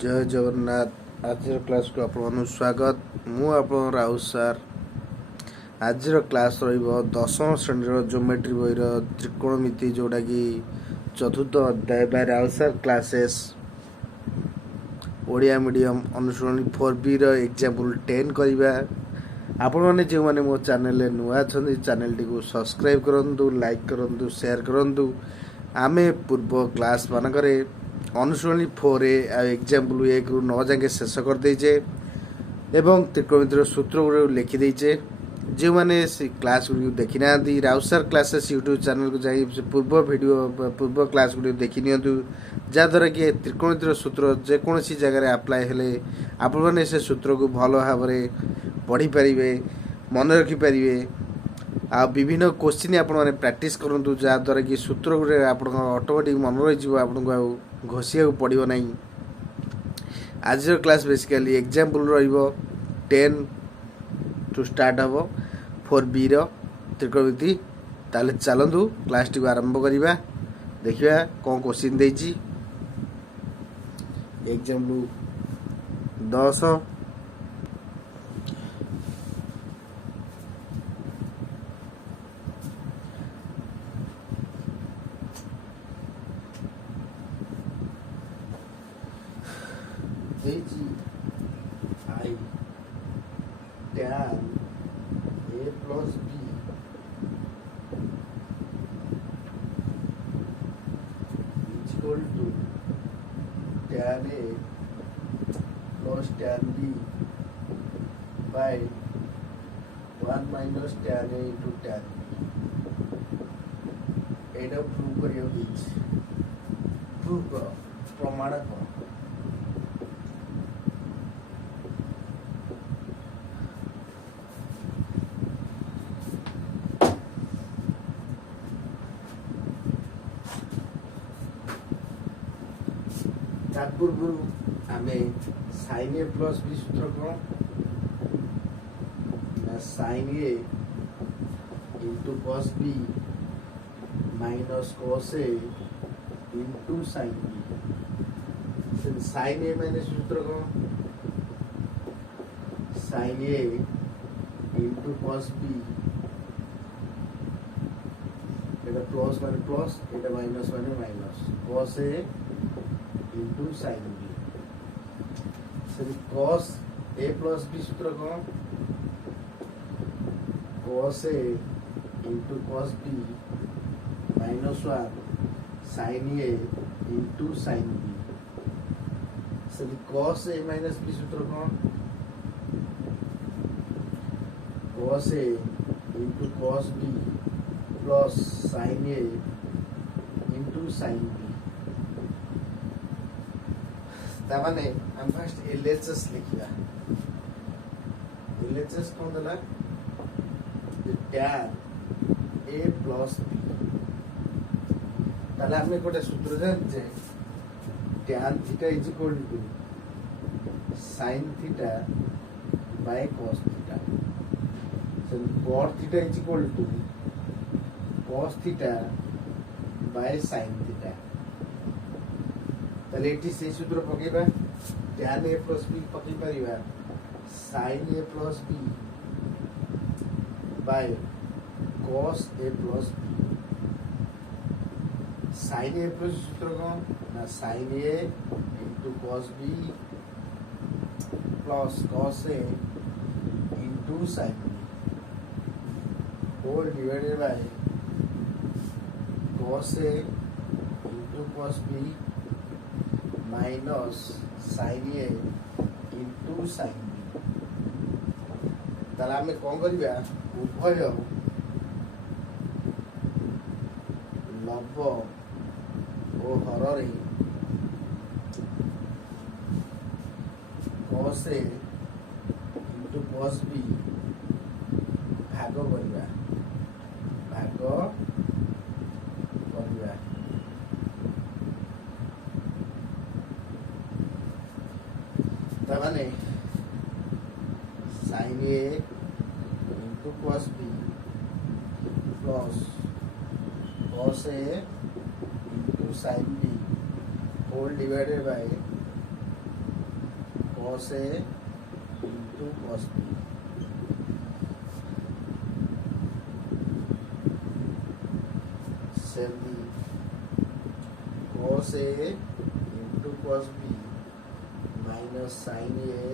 जय जगन्नाथ। आज क्लास को आपन स्वागत। मु आपन राहुल सार। आज क्लास दशम श्रेणी ज्योमेट्री बहीर त्रिकोणमिति जोटा कि चतुर्थ अध्याय बाय Rahul sir classes Odia medium अनुसरणी 4B एग्जाम्पल 10 करवा। आपण मैंने जो मैंने मो चैनल नुआ अच्छा चैनल टी सब्सक्राइब करूँ, लाइक करूँ, शेयर करूँ। आमे पूर्व क्लास मानक अनुसरणी 4 एग्जाम्पल 1 ରୁ 9 जाके शेष करदेचे एवं त्रिकोणमितिर सूत्र गुड़ लिखिदेचे। जो मैंने क्लास गुड़ देखी ना राउत सार क्लासेस यूट्यूब चैनल को जाई पूर्व वीडियो पूर्व क्लास गुड़ देखी नियंतु, जहाँद्वारा कि त्रिकोणमितिर सूत्र जेकोसी जगह अप्लाई हेले आपण मैंने से सूत्र को भल भाव पढ़ी पारे, मन रखिपारे। आ विभिन्न क्वेश्चन आपण मैंने प्रैक्टिस करूँ, जहाँद्वारा कि सूत्र गुड़े आप ऑटोमेटिक मन रही आपको घोषिया पड़ो ना। आज क्लास बेसिकली एग्जाम्पल रो 10 टू स्टार्ट हम 4B त्रिकोणमिति। ताले चलतु क्लास टी आरंभ करवा। देखिए कौन क्वेश्चन देछि। Example 10 I tan A plus B is equal to tan A plus tan B by 1 minus tan A into tan B। Etah prove करियो प्रूव प्रमाण कौन पूर्व आम sin A प्लस बी सूत्र कौन sin A into cos B minus cos A into sin B। sin A minus सूत्र कौन sin A into cos B, Etah plus माने प्लस, एटा माइनस माने minus, cos A into sin B। cos A plus B सूत्र कौन cos A into cos B minus 1 sin A into sin B। cos A minus B सूत्र कौन cos A into cos B plus sin A into sin B। तामाने हम first LHS लिखिया। LHS कौन देला tan A plus B। ताले हमें गोटे सूत्र जानचे tan theta is equal to sin theta by cos theta. cot theta is equal to cos theta by sin theta. ताले एटी से सूत्र पकेबा tan A प्लस B पकई परिबा sin A plus B by cos A plus B। sin A plus सूत्र कौन ना sin A into cos B plus cos A into sin B whole divided by cos A into cos B minus sin A into sin B। ताला हमें कौन करिया उभय love ओ हर रे cos A into cos B भाग करिया तामाने sin A into cos B plus cos A into sin B whole divided by cos A into cos B. Seventy cos A into cos B minus sin A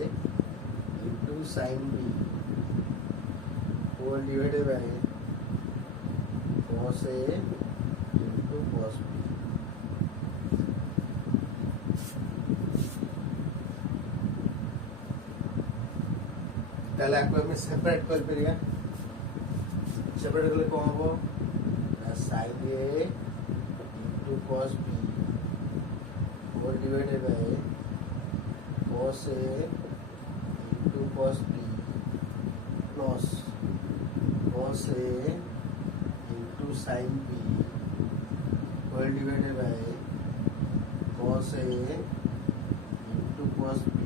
into sin B whole divided by cos A into cos B. ताले आपको हमें separate कर परिया separate करले कौन हो sin A into cos B whole divided by cos A into cos B plus cos A into sin B whole divided by cos A into cos B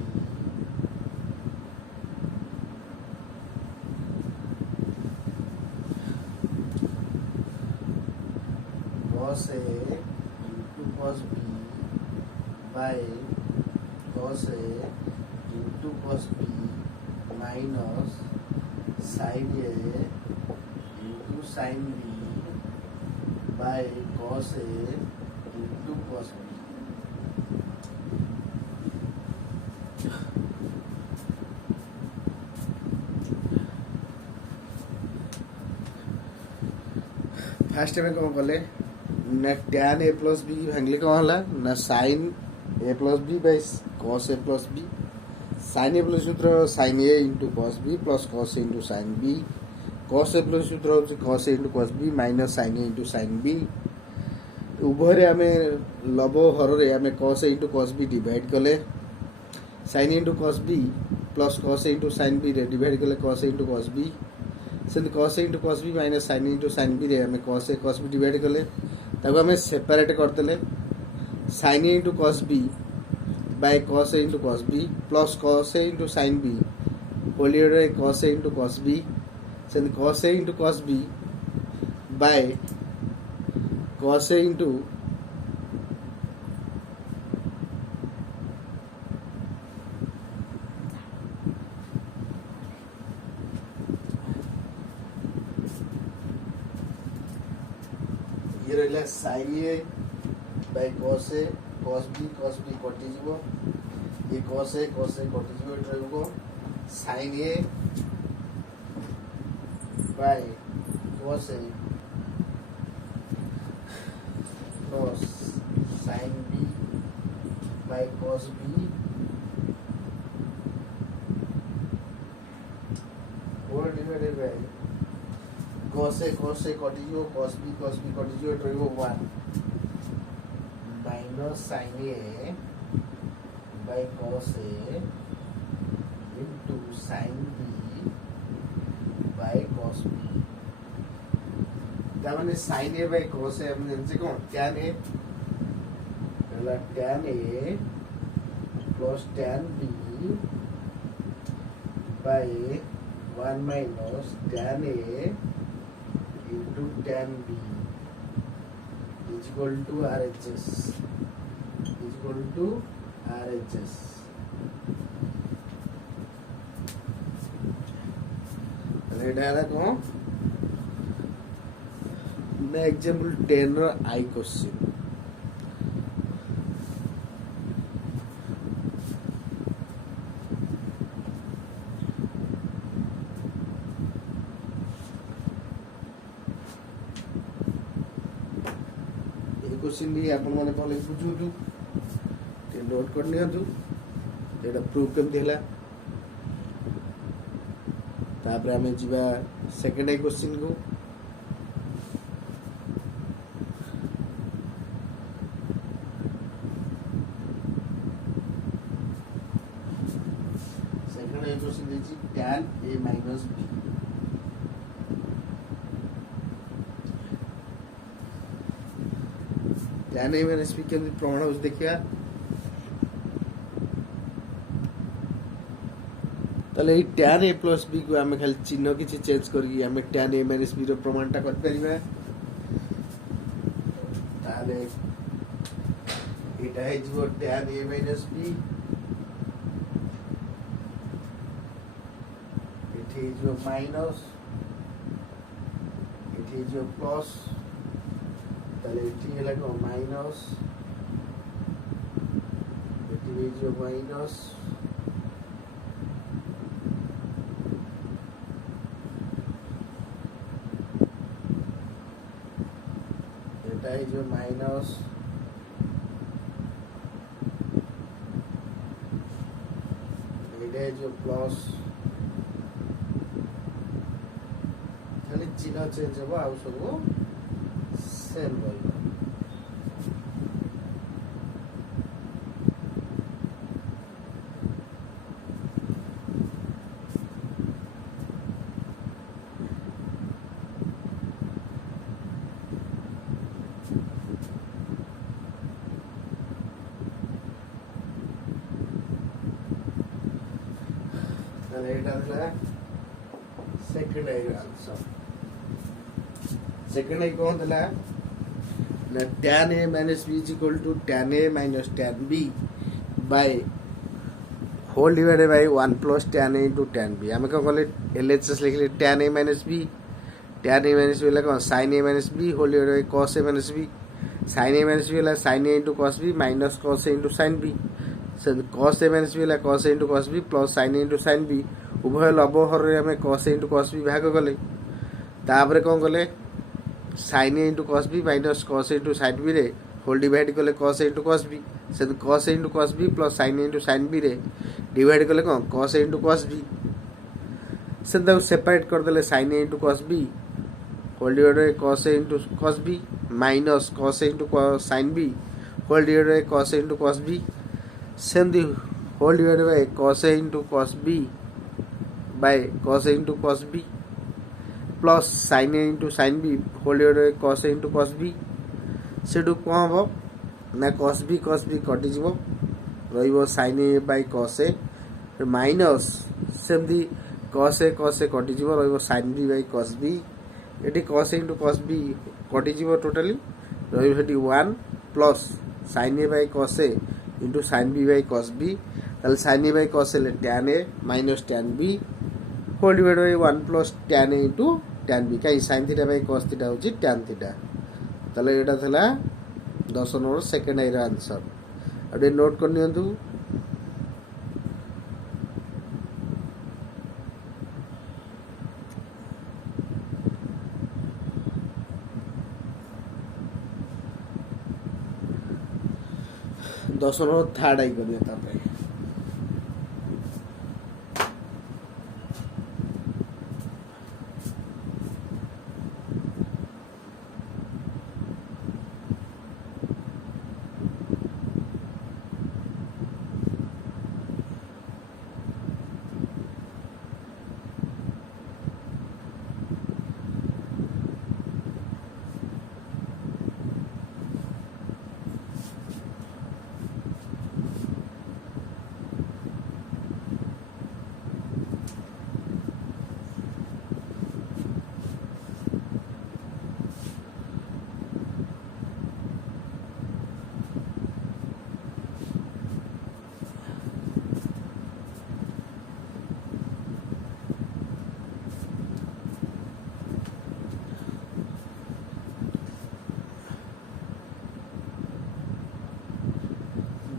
cos A into cos B by cos A into cos B minus sin A into sin B by cos A into cos B. Fast में कौन कले ना tan A plus B भांगले कौन हला ना sin A plus B by cos A plus B sin A plus सूत्र sin A into cos B plus cos A into sin B cos A plus सूत्र होची cos A into cos B minus sin A into sin B उभरे हमें लबो हररे हमें cos A into cos B divide कले sin A into cos B plus cos A into sin B रे divide कले cos A into cos B सेंति cos A into cos B minus sin A into sin B रे हमें cos A cos B divide कले ताको हमें separate करतेले sin A into cos B by cos A into cos B plus cos A into sin B whole divided by cos A into cos B सेंति cos A into cos B by cos A into ये रहला sin A by cos A cos B कटि जीवो ये cos A कटि जीवो एटा रहबो sin A by cos A plus sin B by cos B whole divided by cos A कटि जीवो cos B कटि जीवो एटा रहबो 1 minus sin A by cos A into sin B by cos B तामाने sin A by cos A हमने जैसे कौन tan A पहला tan A plus tan B by 1 minus tan A into tan B is equal to RHS is equal to RHS. Red है ना कौन ना example 10 रो आई question question भी आपण माने पहले बुझुतु ते नोट कर नियंतु एटा प्रूफ केमति हला तापर हमें जीवा सेकंड आई क्वेश्चन को सेकंड आई क्वेश्चन देछि tan A minus B tan A minus B के प्रमाण उस देखिया ताले ई tan A plus B को हमें खाली चिन्ह किछि चेंज करगी हमें tan A minus B रो प्रमाणटा कर परिबा ताले एटा हे जो tan A minus B ଏଠି ହେଇଯିବ ମାଇନସ୍, ଏଠି ହେଇଯିବ ପ୍ଲସ୍, ତାହେଲେ ଏଠି ହେଲା କ'ଣ ମାଇନସ୍, ଏଠି ହେଇଯିବ ମାଇନସ୍, এটা ହେଇଯିବ ମାଇନସ୍, ଏଇଟା ହେଇଯିବ ପ୍ଲସ୍, ଖାଲି ଚିହ୍ନ ଚେଞ୍ଜ ହେବ, ଆଉ ସବୁ ସେମ୍ ରହିବ। ତାହେଲେ ଏଇଟା ଥିଲା ସେକେଣ୍ଡ ଆଇର ଆନ୍ସର। ସେକେଣ୍ଡ ଆଇ କ'ଣ ଥିଲା ନା tan a minus b is equal to tan a minus tan b by whole divided by 1 plus tan a into tan b। ଆମେ କ'ଣ କଲେ LHS लिखले tan a minus b, tan a minus b ହେଲା କ'ଣ sin a minus b whole divided by cos a minus b, sin a minus b ହେଲା sin a into cos b minus cos a into sin b, cos a minus b ହେଲା cos a into cos b plus sin a into sin b, ଉଭୟ ଲବ ହରରେ ଆମେ cos a into cos b ଭାଗ କଲେ, ତାପରେ କ'ଣ କଲେ sin a into cos b minus cos a into sin b रे whole divide कले cos a into cos b, से cos a into cos b plus sin a into sin b रे divide कले कौन cos a into cos b, से separate कर देले sin a into cos b whole divide cos a into cos b minus cos a into sin b whole divide cos a into cos b, से whole divide cos a into cos b by cos a into cos b plus sin a into sin b whole divide cos a into cos b, सेठू कौन हम ना cos b कटि जीवो रहिबो sin a by cos a minus सेमती cos a कटि जीवो रहिबो sin b by cos b, eighty cos a into cos b कटि जीवो टोटली रहिबो Hattie 1 plus sin a by cos a into sin b by cos b, ताले sin a by cos a ले tan a minus tan b whole divide by 1 plus tan a into tan b, कहीं sin theta by cos theta होची tan theta. ताले एटा थला 10 number second आइर answer. अबे note कर नियंतु दस नंबर थर्ड आई करनिया तापरे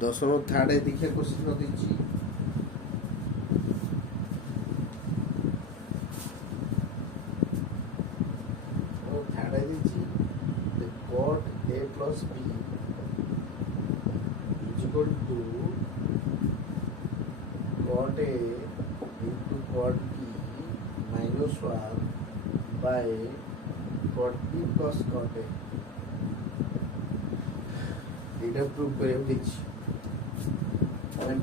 दस नंबर थर्ड है देखिए क्वेश्चन कर दीजिए थर्ड है दीजिए cot a plus b is equal to cot a into cot b minus 1 by cot b plus cot a, এটা প্রুভ করে দিচ্ছি।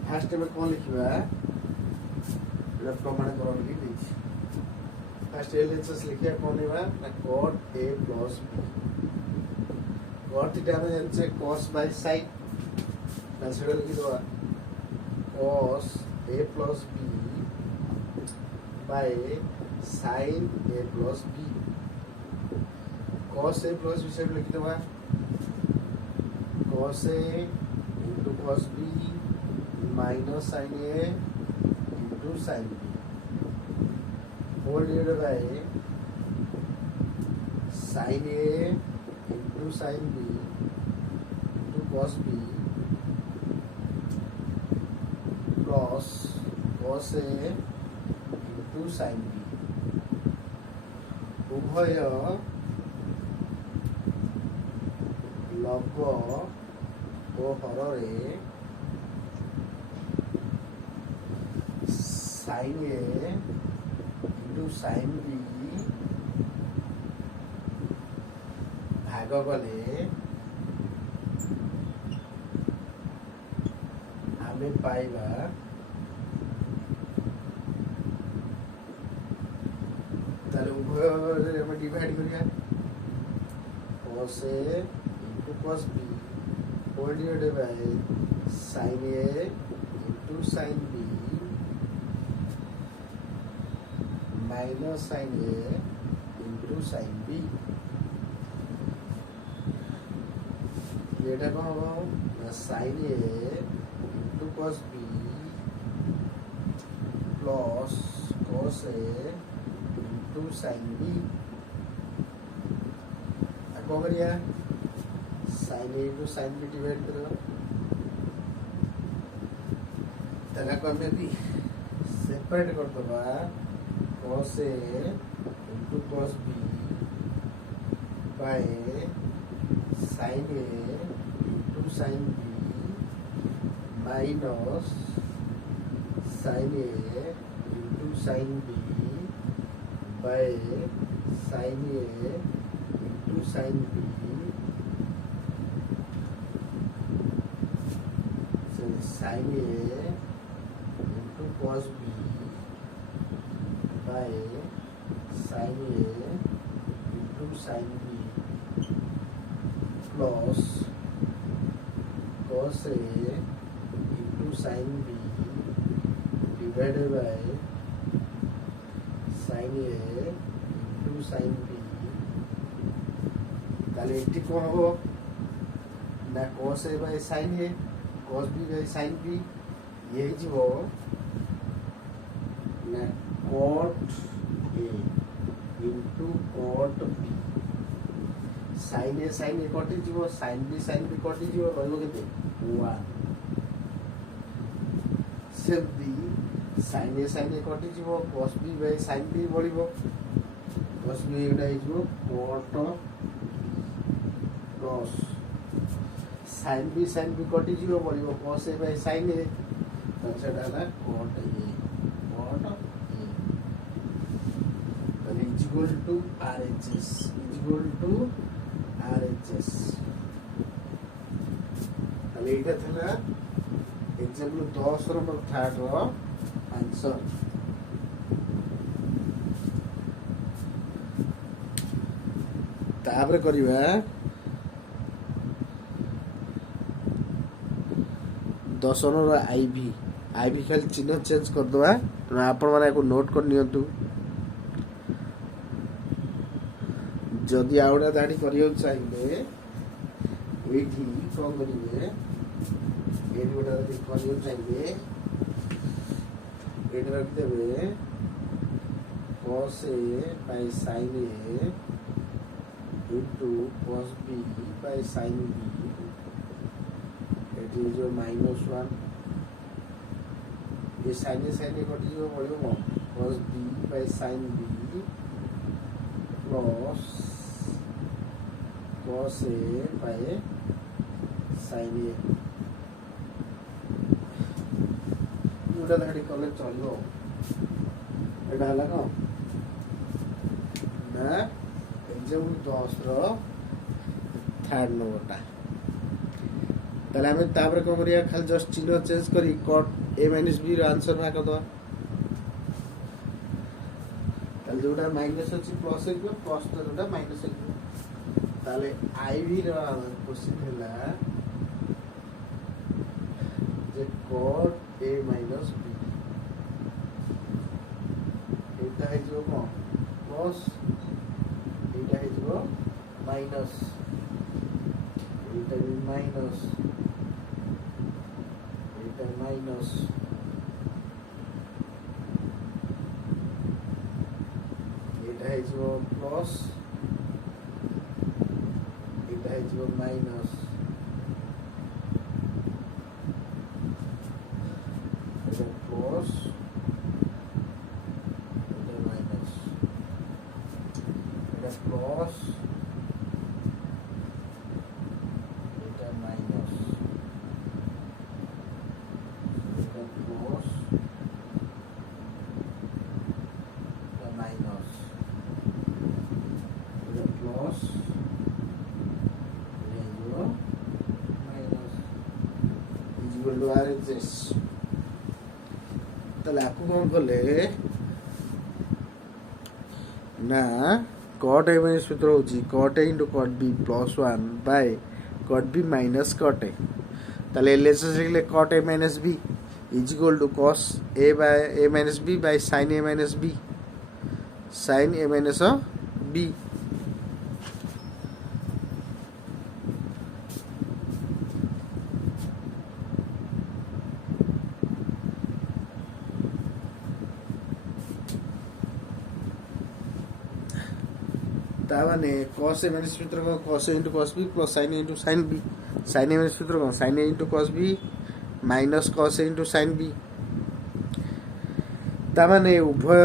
फास्ट में कौन लिखा प्रमाण करण की देखिए फास्ट एलएचएस लिखिया कौन है ना cot a plus b, cot theta में जानते cos by sin ना सेटा लिखि दो cos a plus b by sin a plus b, cos a plus b सेटा लिखि दो cos a into cos b minus sin a into sin b, whole divided by sin A into sin B into cos B plus cos A into sin B उभय लग ଓ ହରରେ sin A into sin B भाग कले आमे पाइबा ताले उभय में divide करिया cos A into cos B whole divided by sin A into sin B minus sin A into sin B এটা কম হবে না sin A into cos B plus cos A into sin B अब क्या करिए sin A into sin B divide करो तेरा को हमें भी सेपरेट कर दो cos A into cos B by sin A into sin B minus sin A into sin B by sin A into sin B so sin A into cos B by sin A into sin B plus cos A into sin B divided by sin A into sin B ताले eighty कौन हो ना cos A by sin A cos B by sin B ये जीवो ना cot A into cot B sin A sin A कटि जीवो sin B कटि जीवो रहइबो केते 1 सेमती sin A sin A कटि जीवो cos B by sin B बढिबो cos B एटा हिजो cot plus sin B कटि जीवो बढिबो cos A by sin A तो सेटा होला cot A then is equal to RHS is equal to RHS তাহলে এটা থলা example 10 number third row answer तापर करिवा 10 रो आईवी खाली चिन्ह चेंज कर दवा तो आपण माने को नोट कर नियंतु जदि आउडा दाढ़ी करियो चाहिए एठी कोन करिवे एठी गोटा दाढ़ी करियो चाहिए एठी रख देबे cos A by sin A into cos B by sin B एठी जो -1 ये sin A कटि जो पड़िबो cos B by sin B plus cos A by sin A जोटा दाढ़ी कले चलो एटा हला को ना एग्जांपल 10 रो थर्ड नंबरटा ताले हमें तापर को करिया खाली जस्ट चिन्ह चेंज करी cot A minus B रो आंसर भाग दो ताले जोटा माइनस अछि प्लस एक प्लस तो जोटा माइनस एक ताले आईवी रो क्वेश्चन हैला जे cot A minus B एटा है जो को प्लस एटा है जो माइनस एटा भी माइनस एटा माइनस ହେଇଯିବ ପ୍ଲସ୍, ଏଇଟା ହେଇଯିବ ମାଇନସ୍, ଏଇଟା ପ୍ଲସ୍, ଏଇଟା ମାଇନସ୍, ଏଇଟା ପ୍ଲସ୍, ଏଇଟା ମାଇନସ୍, ଏଇଟା ପ୍ଲସ୍, ଏଇଟା ମାଇନସ୍, ଏଇଟା ପ୍ଲସ୍, ଏଇଟା ହେଇଯିବ ମାଇନସ୍, ଇଜିକାଲ୍ ଟୁ RHS। ତାହେଲେ ଆକୁ କ'ଣ କଲେ ନା cot A ମାଇନସ୍ ସୂତ୍ର ହେଉଛି cot A into cot B plus 1 by cot B minus cot A। ତାହେଲେ LHS लिखले cot A minus B is equal to cos A by A minus B by sin A minus B, sin A minus B। ताने cos A minus सूत्र को cos A into cos B plus sin A into sin B, sin A minus सूत्र को sin A into cos B minus cos A into sin B। ताने उभय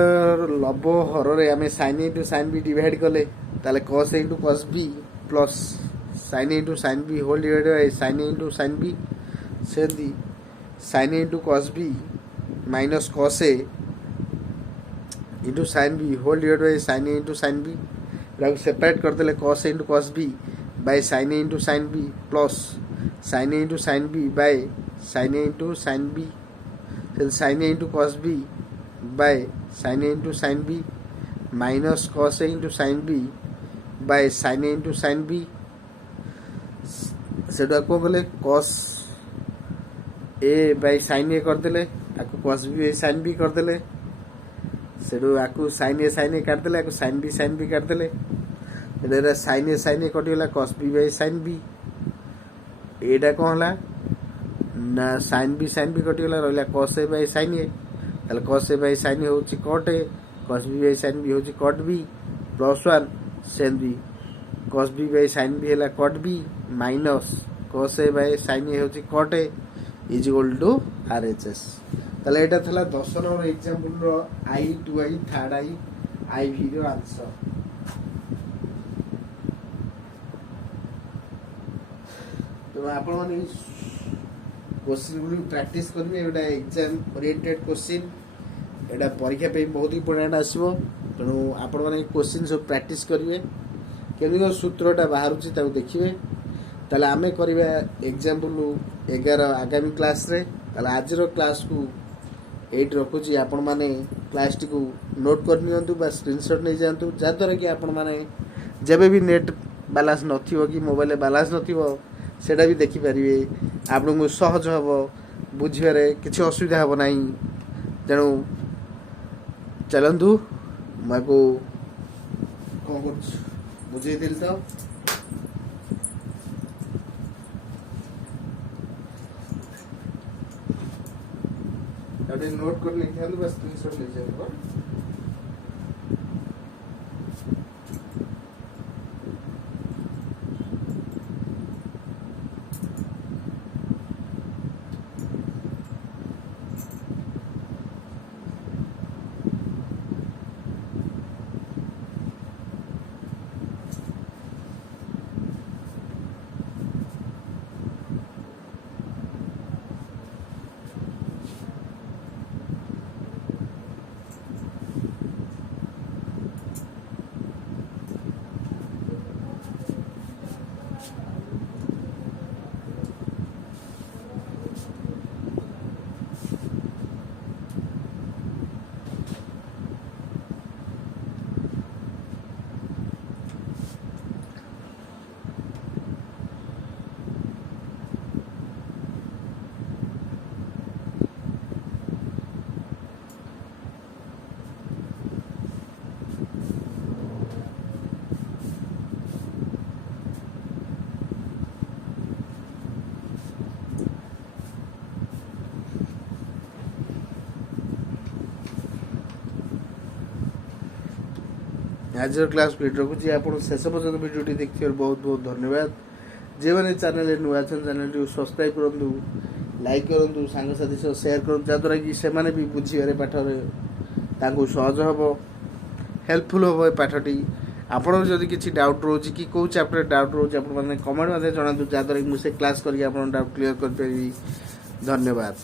लब हर आम sin A into sin B divide कले ताले cos A into cos B plus sin A into sin B whole divide by sin A into sin B, सेंदी sin A into cos B minus cos A into sin B whole divide by sin A into sin B। Separate करदे cos A into cos B by sin A into sin B plus sin A into sin B by sin A into sin B, sin A into cos B by sin A into sin B minus cos A into sin B by sin A into sin B। सेटा को गले cos A by sin A करदे आको cos B by sin B करदे, सेटू आको sin A काटदे, आको sin B काटदे, Etah sin A कटिगला cos B by sin B। एटा कौन है ना sin B कटिगला रहा cos A by sin A, ताले cos A by sin A होची cot A, cos B by sin B होची cot B plus 1, सेंदी cos B by sin B है cot B minus cos A by sin A होची cot A is equal to RHS। ताले एटा थला 10 number example रो I 2I 3rd I IV रो answer. तो आपण माने क्वेश्चन गुलो प्रैक्टिस करबे, एटा एग्जाम ओरिएंटेड क्वेश्चन, एटा परीक्षा पे बहुत इंपोर्टेंट आसीबो, तणु आपण माने क्वेश्चन सब प्रैक्टिस करबे, केमिको सूत्रटा बाहरुची ताको देखिबे। ताले आमे करबा एग्जांपल 11 आगामी क्लास रे। ताले आज रो क्लास को 8 रखुची, आपण माने क्लास टी को नोट कर नियंतु बा स्क्रीनशॉट नै जानतु, जा द्वारा कि आपण माने जेबे भी नेट बैलेंस नथिबो कि मोबाइल बैलेंस नथिबो सेटा भी देखि परिबे, आपन को सहज हबो बुझिबारे, किछि असुविधा हबो नाही। तेणु चलंतु माको कोन करछ बुझे दिल तो अबे नोट कर लिखा तो बस स्क्रीनशॉट ले जाओ। आज क्लास भिड रखुच्छी आप शेष पर्यटन भिडियो देखिए बहुत बहुत धन्यवाद जे मैंने चैनल नुआ चैनल सब्सक्राइब करूँ लाइक करूँ सांगसाथी सह सेयार करूँ जहाँद्वारा कि से भी बुझे पाठ सहज हम हेल्पफुल हम पाठटी आपन जदि किसी डाउट रोचे कि कौ चैप्टर डाउट रोचे आपने कमेंट जनातु जहाँद्वारा कि मुझे क्लास करके आप डाउट क्लीयर कर धन्यवाद।